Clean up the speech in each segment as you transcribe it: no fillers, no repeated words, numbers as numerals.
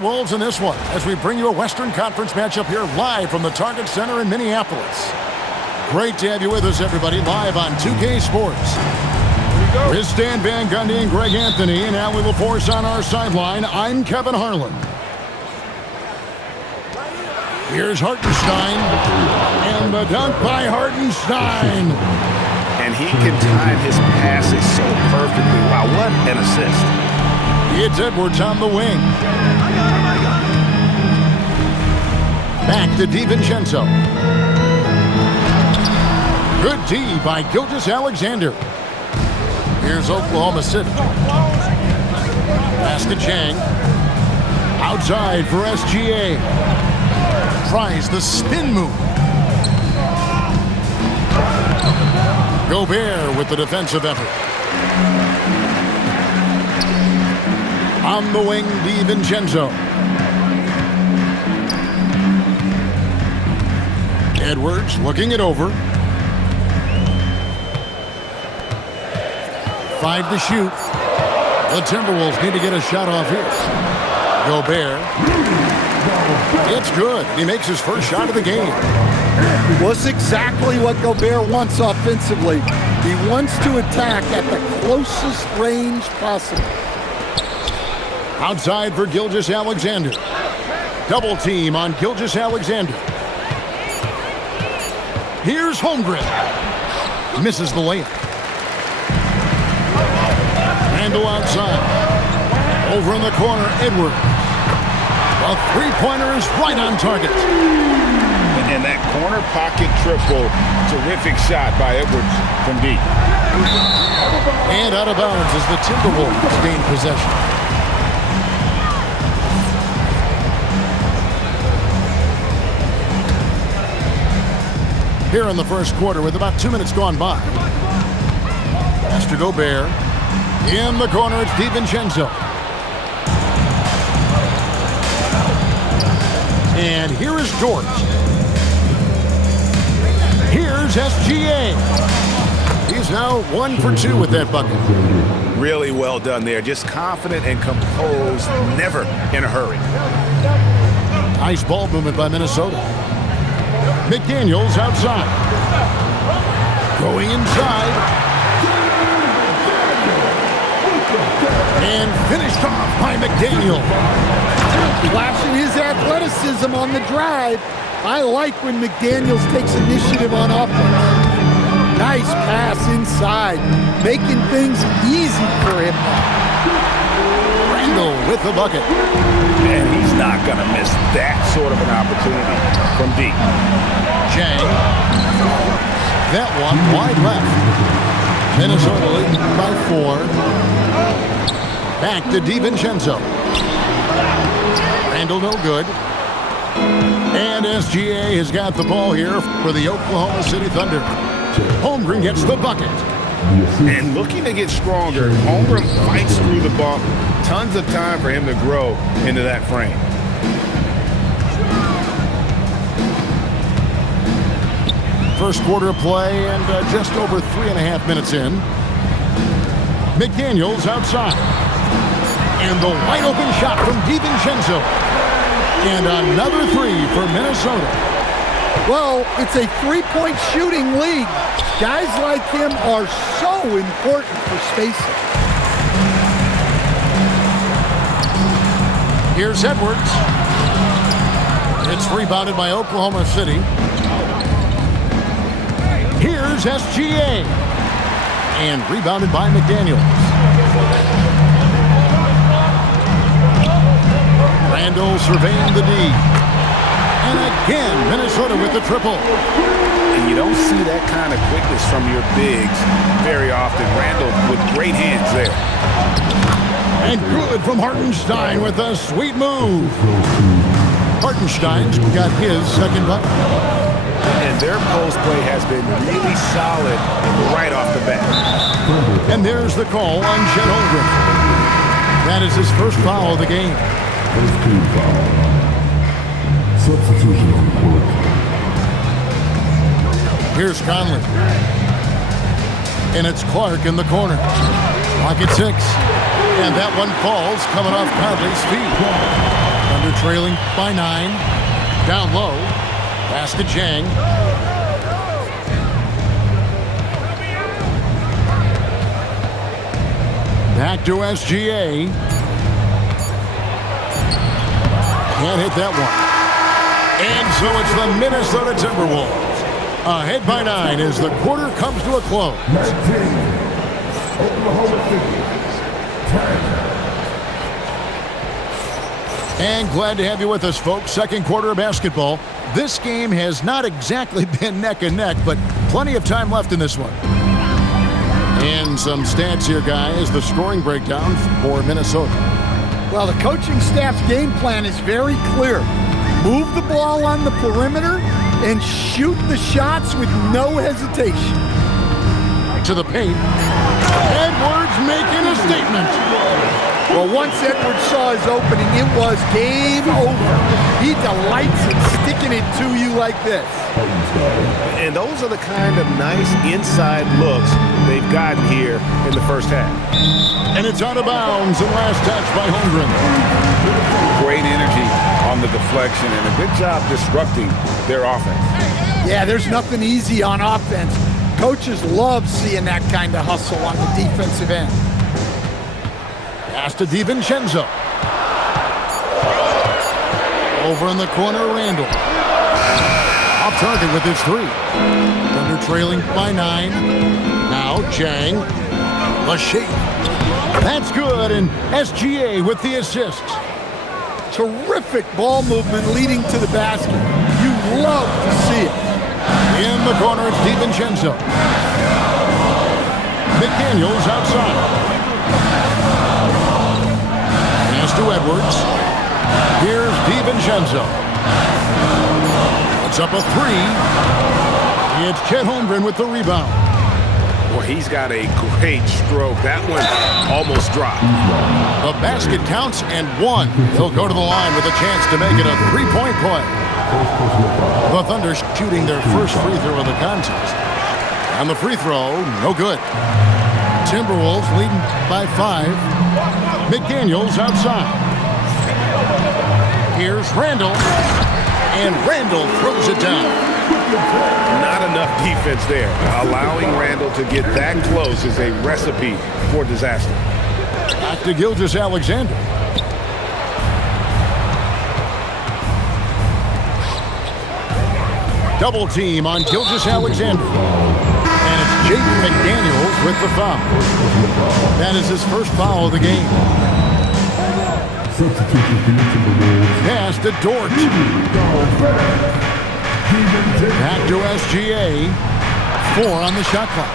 Wolves in this one as we bring you a Western Conference matchup here live from the Target Center in Minneapolis. Great to have you with us, everybody, live on 2K Sports. With Stan Van Gundy and Greg Anthony, and now we will force on our sideline. I'm Kevin Harlan. Here's Hartenstein, and the dunk by Hartenstein. And he can time his passes so perfectly. Wow, what an assist. It's Edwards on the wing. Back to DiVincenzo. Good D by Gilgeous-Alexander. Here's Oklahoma City. Pass to Chang. Outside for SGA. Tries the spin move. Gobert with the defensive effort. On the wing, DiVincenzo. Edwards looking it over. 5 to shoot. The Timberwolves need to get a shot off here. Gobert. It's good. He makes his first shot of the game. Well, it's exactly what Gobert wants offensively. He wants to attack at the closest range possible. Outside for Gilgeous-Alexander. Double team on Gilgeous-Alexander. Here's Holmgren. Misses the layup. Randall outside. Over in the corner, Edwards. A three-pointer is right on target. And that corner pocket triple, terrific shot by Edwards from deep. And out of bounds as the Timberwolves gain possession. Here in the first quarter with about 2 minutes gone by. Pass to Gobert. In the corner, it's DiVincenzo. And here is Dort. Here's SGA. He's now 1 for 2 with that bucket. Really well done there. Just confident and composed, never in a hurry. Nice ball movement by Minnesota. McDaniels outside. Going inside. And finished off by McDaniel. Flashing his athleticism on the drive. I like when McDaniels takes initiative on offense. Nice pass inside, making things easy for him. Randall with the bucket. And he's not going to miss that sort of an opportunity from deep. Chang. That one wide left. Minnesota leading by 4. Back to DiVincenzo. Randall no good. And SGA has got the ball here for the Oklahoma City Thunder. Holmgren gets the bucket. And looking to get stronger, Holmgren fights through the bump. Tons of time for him to grow into that frame. First quarter of play and just over 3.5 minutes in. McDaniels outside. And the wide open shot from DiVincenzo. And another 3 for Minnesota. Well, it's a three-point shooting league. Guys like him are so important for spacing. Here's Edwards. It's rebounded by Oklahoma City. Here's SGA. And rebounded by McDaniels. Randall surveying the D. And again, Minnesota with the triple. And you don't see that kind of quickness from your bigs very often. Randall with great hands there. And good from Hartenstein with a sweet move. Hartenstein's got his second bucket. And their post play has been really solid right off the bat. And there's the call on Chet Holmgren. That is his first foul of the game. First team foul. Substitution on the court. Here's Conley. And it's Clark in the corner. Clock at 6. And that one falls coming off Conley's feet. trailing by 9. Down low. Pass to Jang. Back to SGA. Can't hit that one. And so it's the Minnesota Timberwolves. Ahead by 9 as the quarter comes to a close. 19. Oklahoma City. 10. And glad to have you with us, folks. Second quarter of basketball. This game has not exactly been neck and neck, but plenty of time left in this one. And some stats here, guys. The scoring breakdown for Minnesota. Well, the coaching staff's game plan is very clear. Move the ball on the perimeter and shoot the shots with no hesitation. To the paint. Edwards making a statement. Well, once Edwards saw his opening, it was game over. He delights in sticking it to you like this. And those are the kind of nice inside looks they've gotten here in the first half. And it's out of bounds and last touch by Holmgren. Great energy on the deflection and a good job disrupting their offense. Yeah, there's nothing easy on offense. Coaches love seeing that kind of hustle on the defensive end. Pass to DiVincenzo. Over in the corner, Randall. Off target with his 3. Thunder trailing by 9. Now Jang. The shape. That's good, and SGA with the assist. Terrific ball movement leading to the basket. You love to see it. In the corner, it's DiVincenzo. McDaniels outside. Pass to Edwards. Here's DiVincenzo. It's up a 3. It's Chet Holmgren with the rebound. Well, he's got a great stroke. That one almost dropped. The basket counts and 1. He'll go to the line with a chance to make it a 3-point play. The Thunder shooting their first free throw of the contest. And the free throw, no good. Timberwolves leading by 5. McDaniels outside. Here's Randall. And Randall throws it down. Not enough defense there. Allowing Randall to get that close is a recipe for disaster. Back to Gilgeous-Alexander. Double team on Gilgeous-Alexander. And it's Jake McDaniels with the foul. That is his first foul of the game. Pass to Dort. Back to SGA. 4 on the shot clock.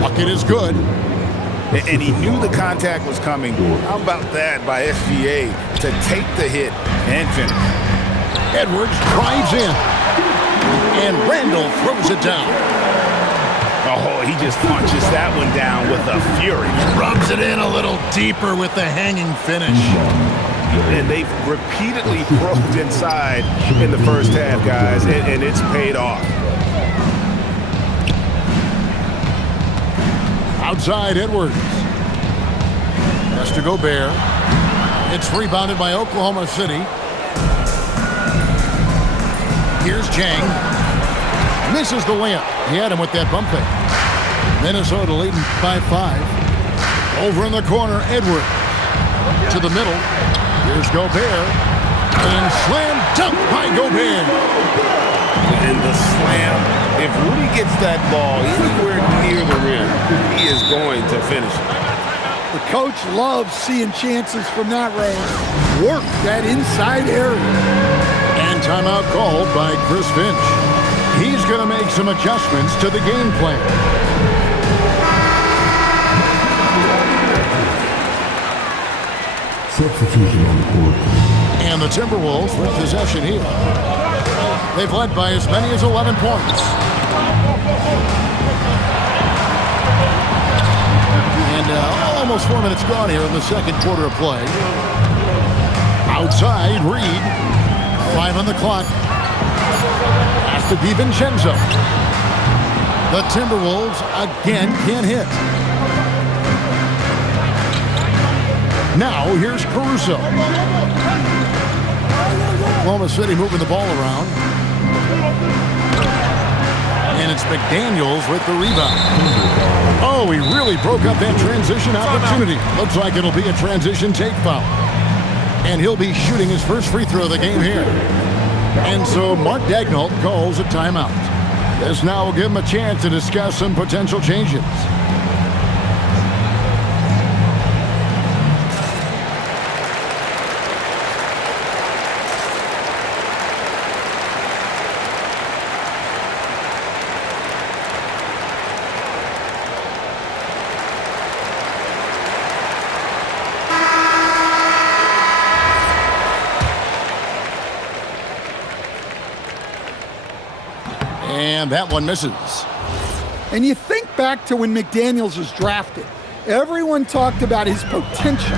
Bucket is good. And he knew the contact was coming. How about that by SGA to take the hit and finish? Edwards drives in. And Randall throws it down. Oh, he just punches that one down with a fury. Rubs it in a little deeper with the hanging finish. And they've repeatedly probed inside in the first half, guys, and it's paid off. Outside Edwards. Has to Gobert. It's rebounded by Oklahoma City. Here's Jang. Misses the layup. He had him with that bump fake. Minnesota leading by 5. Over in the corner, Edwards. To the middle. Here's Gobert. And slam dunk by Gobert. And the slam. If Rudy gets that ball anywhere near the rim, he is going to finish it. The coach loves seeing chances from that range. Work that inside area. And timeout called by Chris Finch. He's going to make some adjustments to the game plan. Substitution on the court. And the Timberwolves with possession here. They've led by as many as 11 points. And almost 4 minutes gone here in the second quarter of play. Outside, Reed. 5 on the clock. Pass to DiVincenzo. The Timberwolves again can't hit. Now here's Caruso. Oklahoma City moving the ball around. And it's McDaniels with the rebound. Oh, he really broke up that transition opportunity. Looks like it'll be a transition take foul. And he'll be shooting his first free throw of the game here. And so Mark Daigneault calls a timeout. This now will give him a chance to discuss some potential changes. And that one misses. And you think back to when McDaniels was drafted. Everyone talked about his potential.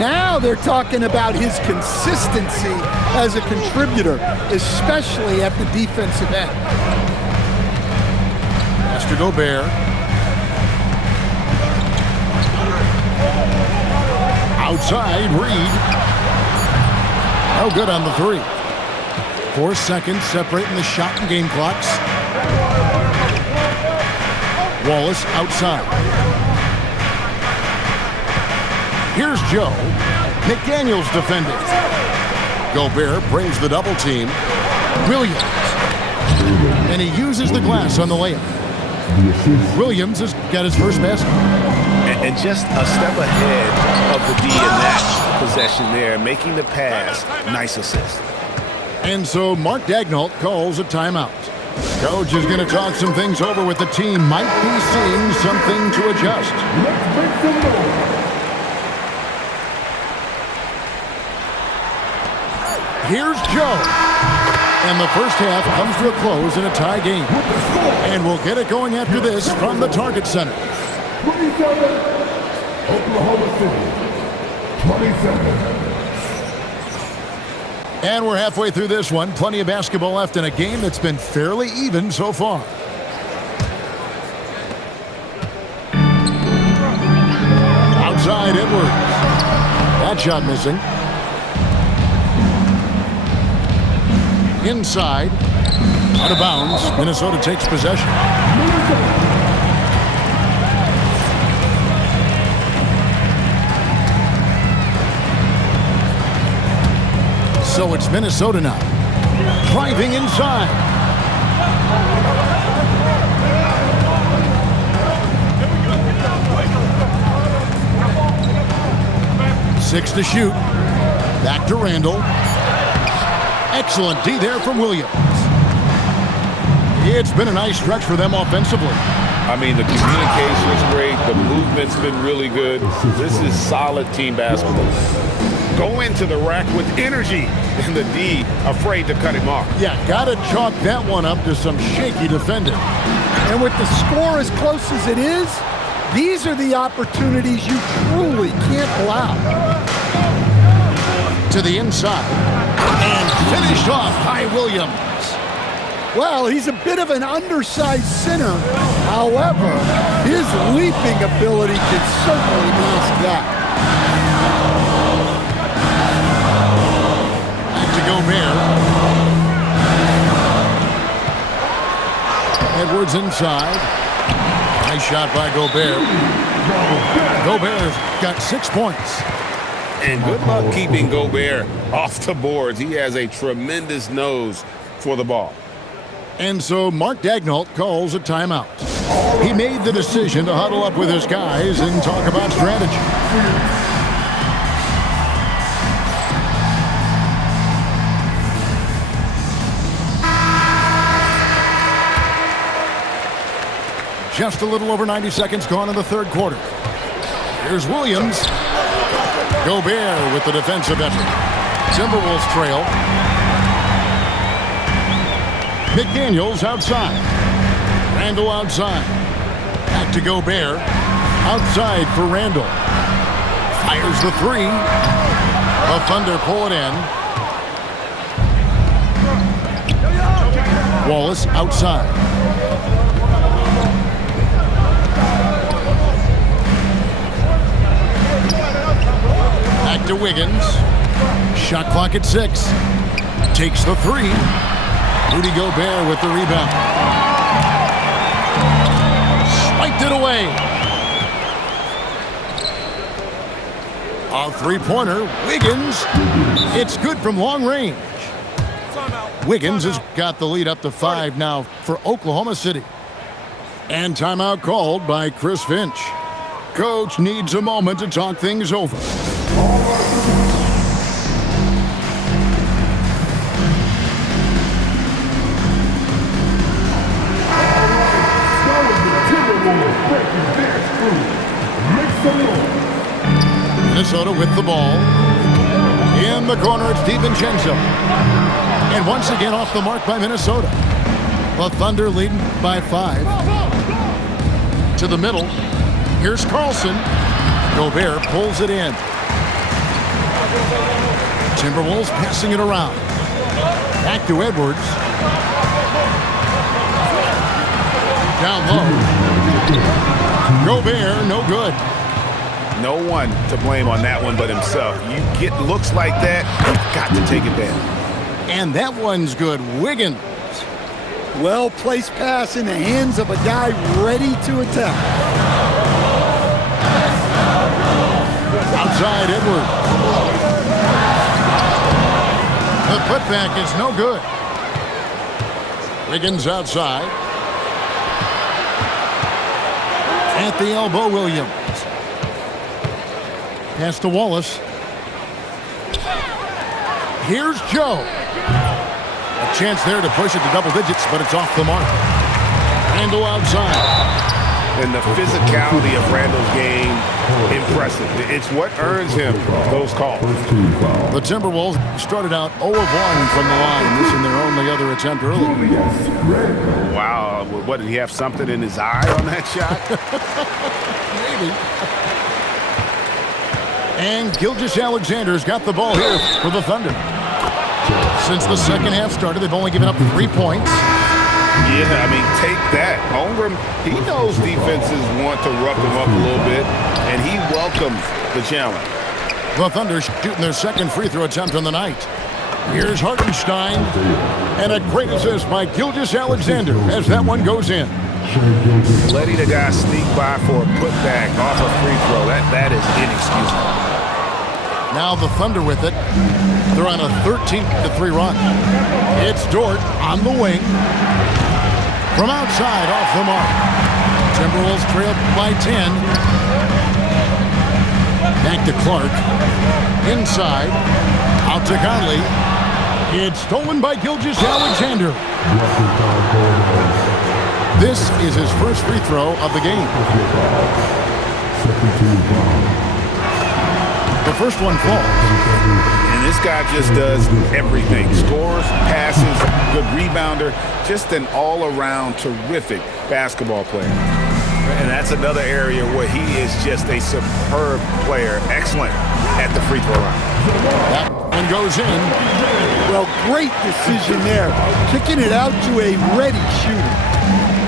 Now they're talking about his consistency as a contributor, especially at the defensive end. Master Gobert. Outside, Reed. Oh, good on the three. 4 seconds separating the shot and game clocks. Wallace outside. Here's Joe. McDaniels defending. Gobert brings the double team. Williams. And he uses the glass on the layup. Williams has got his first basket. And just a step ahead of the D in that possession there, making the pass. Nice assist. And so Mark Daigneault calls a timeout. Coach is going to talk some things over with the team. Might be seeing something to adjust. Let's make some noise. Here's Joe. And the first half comes to a close in a tie game. And we'll get it going after this from the Target Center. 27, Oklahoma City. 27. And we're halfway through this one. Plenty of basketball left in a game that's been fairly even so far. Outside, Edwards. That shot missing. Inside. Out of bounds. Minnesota takes possession. So it's Minnesota now. Driving inside. Six to shoot. Back to Randall. Excellent D there from Williams. It's been a nice stretch for them offensively. I mean, the communication's great. The movement's been really good. This is solid team basketball. Go into the rack with energy, and the D afraid to cut him off. Yeah, gotta chalk that one up to some shaky defending. And with the score as close as it is, these are the opportunities you truly can't allow. To the inside. And finished off by Williams. Well, he's a bit of an undersized center. However, his leaping ability can certainly mask that. Gobert. Edwards inside. Nice shot by Gobert. Gobert's got 6 points. And good luck keeping Gobert off the boards. He has a tremendous nose for the ball. And so Mark Daigneault calls a timeout. He made the decision to huddle up with his guys and talk about strategy. Just a little over 90 seconds gone in the third quarter. Here's Williams. Gobert with the defensive effort. Timberwolves trail. McDaniels outside. Randall outside. Back to Gobert. Outside for Randall. Fires the three. The Thunder pull it in. Wallace outside. Back to Wiggins. Shot clock at 6. Takes the three. Rudy Gobert with the rebound. Spiked it away. A three-pointer. Wiggins. It's good from long range. Wiggins has got the lead up to 5 now for Oklahoma City. And timeout called by Chris Finch. Coach needs a moment to talk things over. Minnesota with the ball. In the corner, it's DiVincenzo. And once again off the mark by Minnesota. The Thunder leading by 5. To the middle. Here's Carlson. Gobert pulls it in. Timberwolves passing it around. Back to Edwards. Down low. Gobert, no good. No one to blame on that one but himself. You get looks like that, you've got to take it down. And that one's good. Wiggins. Well-placed pass in the hands of a guy ready to attack. Outside Edwards. The putback is no good. Wiggins outside. At the elbow, Williams. Pass to Wallace. Here's Joe. A chance there to push it to double digits, but it's off the mark. Randall outside. And the physicality of Randall's game, impressive. It's what earns him those calls. The Timberwolves started out 0 of 1 from the line. This in their only other attempt early. Wow. What, did he have something in his eye on that shot? Maybe. And Gilgeous-Alexander's got the ball here for the Thunder. Since the second half started, they've only given up 3 points. Yeah, I mean, take that. Holmgren, he knows defenses want to rough him up a little bit, and he welcomes the challenge. The Thunder shooting their second free throw attempt on the night. Here's Hartenstein. And a great assist by Gilgeous-Alexander as that one goes in. Letting a guy sneak by for a putback off a free throw, that is inexcusable. Now the Thunder with it. They're on a 13-3 run. It's Dort on the wing. From outside, off the mark. Timberwolves trail by 10. Back to Clark. Inside. Out to Conley. It's stolen by Gilgeous-Alexander. This is his first free throw of the game. The first one falls. And this guy just does everything. Scores, passes, good rebounder, just an all-around terrific basketball player. And that's another area where he is just a superb player. Excellent at the free throw line. That one goes in. Well, great decision there. Kicking it out to a ready shooter.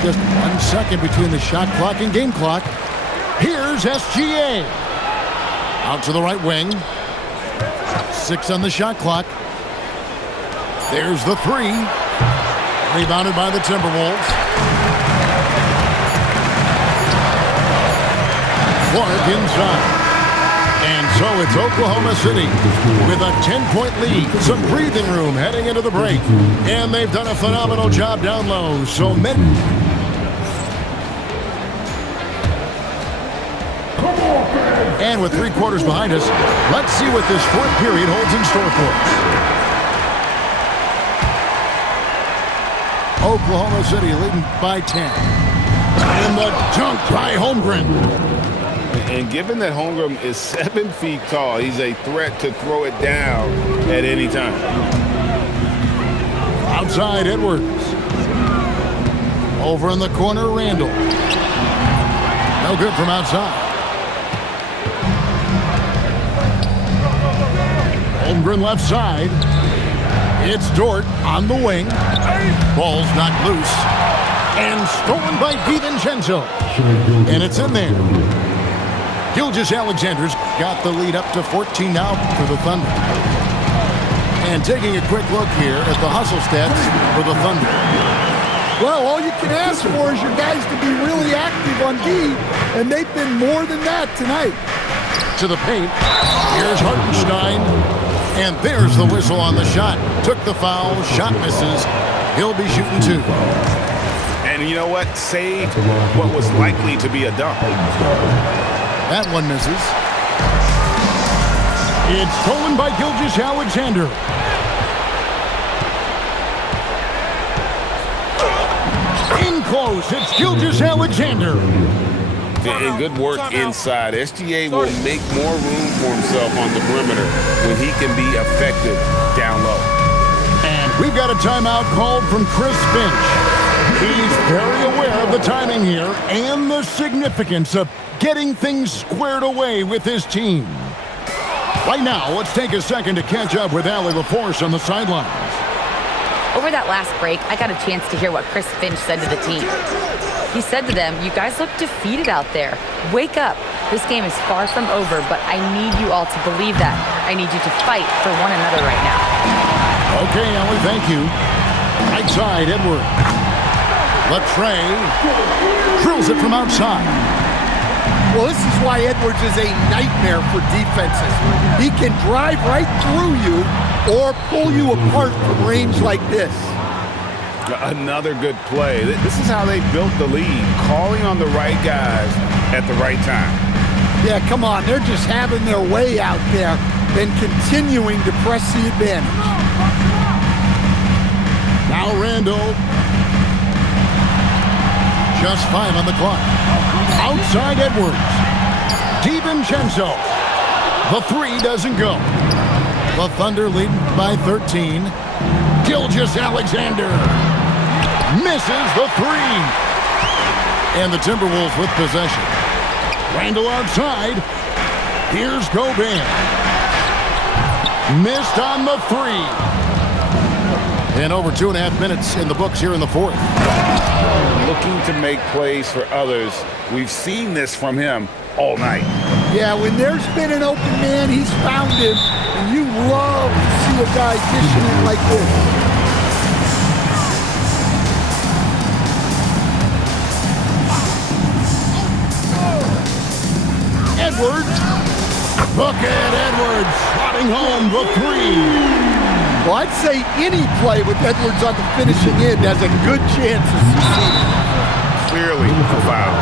Just 1 second between the shot clock and game clock. Here's SGA. Out to the right wing. 6 on the shot clock. There's the 3. Rebounded by the Timberwolves. Clark inside. And so it's Oklahoma City with a 10-point lead. Some breathing room heading into the break. And they've done a phenomenal job down low. So And with 3 quarters behind us, let's see what this fourth period holds in store for us. Oklahoma City leading by 10. And the dunk by Holmgren. And given that Holmgren is 7 feet tall, he's a threat to throw it down at any time. Outside Edwards. Over in the corner, Randall. No good from outside. Holmgren left side. It's Dort on the wing. Ball's knocked loose. And stolen by DiVincenzo. And it's in there. Gilgeous-Alexander's got the lead up to 14 now for the Thunder. And taking a quick look here at the hustle stats for the Thunder. Well, all you can ask for is your guys to be really active on D, and they've been more than that tonight. To the paint. Here's Hartenstein. And there's the whistle on the shot. Took the foul. Shot misses. He'll be shooting 2. And you know what? Saved what was likely to be a dunk. That one misses. It's stolen by Gilgeous-Alexander. In close, it's Gilgeous-Alexander. And good work inside. SGA will make more room for himself on the perimeter when he can be effective down low. And we've got a timeout called from Chris Finch. He's very aware of the timing here and the significance of getting things squared away with his team. Right now, let's take a second to catch up with Allie LaForce on the sidelines. Over that last break, I got a chance to hear what Chris Finch said to the team. He said to them, "You guys look defeated out there. Wake up. This game is far from over, but I need you all to believe that. I need you to fight for one another right now." Okay, Allie, thank you. Right side, Edwards. Latrey drills it from outside. Well, this is why Edwards is a nightmare for defenses. He can drive right through you or pull you apart from range like this. Another good play. This is how they built the lead, calling on the right guys at the right time. Yeah, come on. They're just having their way out there and continuing to press the advantage. Now Randall. Just 5 on the clock. Outside Edwards. DiVincenzo. The 3 doesn't go. The Thunder lead by 13. Gilgeous-Alexander misses the 3. And the Timberwolves with possession. Randall outside. Here's Gobert. Missed on the 3. And over 2.5 minutes in the books here in the 4th. Looking to make plays for others. We've seen this from him all night. Yeah, when there's been an open man, he's found him. And you love to see a guy dishing it like this. Edwards. Look at Edwards slotting home the 3. Well, I'd say any play with Edwards on the finishing end has a good chance of succeeding. Clearly a foul.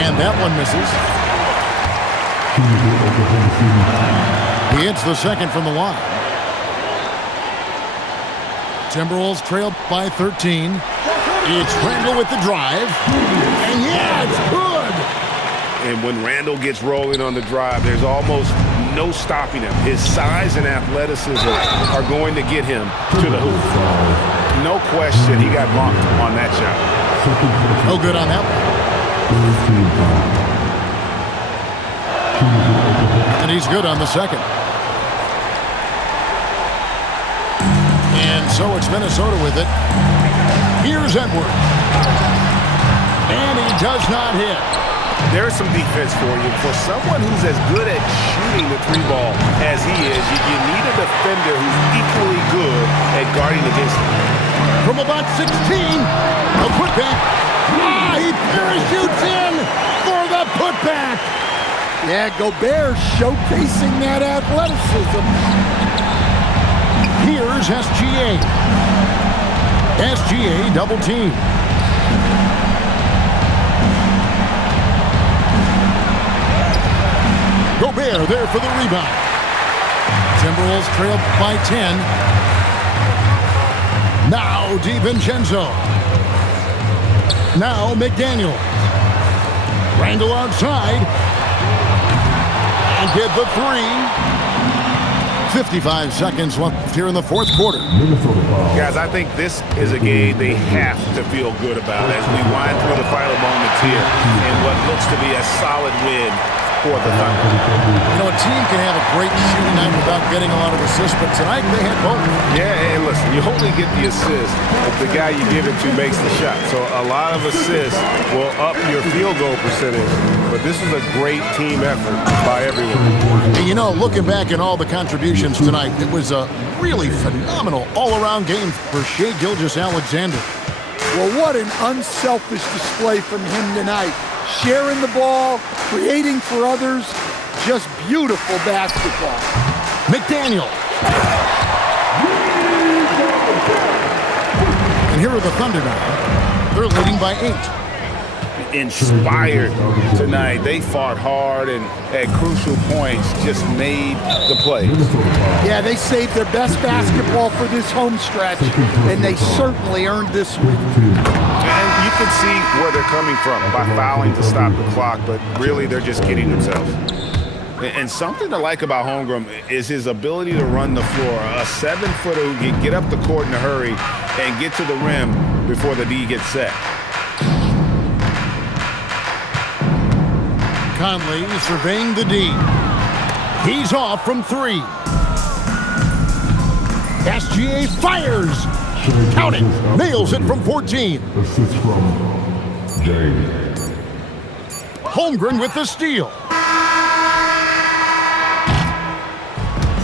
And that one misses. He hits the second from the line. Timberwolves trail by 13. It's Randall with the drive. And yeah, it's good. And when Randall gets rolling on the drive, there's almost no stopping him. His size and athleticism are going to get him to the hoop. No question he got bumped on that shot. No good on that one. And he's good on the second. And so it's Minnesota with it. Here's Edwards. And he does not hit. There's some defense for you. For someone who's as good at shooting the 3-ball as he is, you need a defender who's equally good at guarding against him. From about 16, a putback. He parachutes in for the putback. Yeah, Gobert showcasing that athleticism. Here's SGA. SGA double team. Gobert there for the rebound. Timberwolves trail by 10. Now DiVincenzo. Now McDaniel. Randall outside. And get the 3. 55 seconds left here in the 4th quarter. Guys, I think this is a game they have to feel good about as we wind through the final moments here in what looks to be a solid win for the Thunder. You know, a team can have a great shooting night without getting a lot of assists, but tonight they had both. Yeah, and listen, you only get the assist if the guy you give it to makes the shot. So a lot of assists will up your field goal percentage, but this is a great team effort by everyone. And you know, looking back at all the contributions tonight, it was a really phenomenal all-around game for Shai Gilgeous-Alexander. Well, what an unselfish display from him tonight. Sharing the ball, creating for others, just beautiful basketball. McDaniel. And here are the Thunder now. They're leading by 8. Inspired tonight. They fought hard and at crucial points just made the plays. Yeah, they saved their best basketball for this home stretch, and they certainly earned this win. And you can see where they're coming from by fouling to stop the clock, but really they're just kidding themselves. And something to like about Holmgren is his ability to run the floor. A 7-footer who can get up the court in a hurry and get to the rim before the D gets set. Conley surveying the D. He's off from 3. SGA fires. Count it. Nails it from 14. Assist from James. Holmgren with the steal.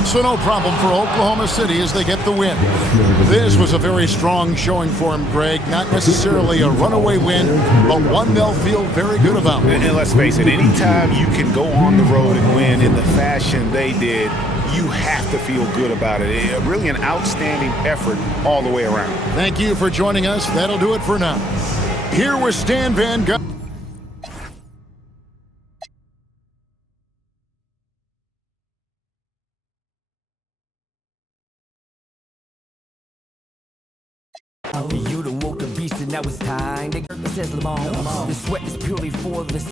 So no problem for Oklahoma City as they get the win. This was a very strong showing for him, Greg. Not necessarily a runaway win, but one they'll feel very good about. And let's face it, anytime you can go on the road and win in the fashion they did, you have to feel good about it. Really an outstanding effort all the way around. Thank you for joining us. That'll do it for now. Here was Stan Van Gundy. You done woke the beast and now it's time. The says Lamont. The sweat is purely for the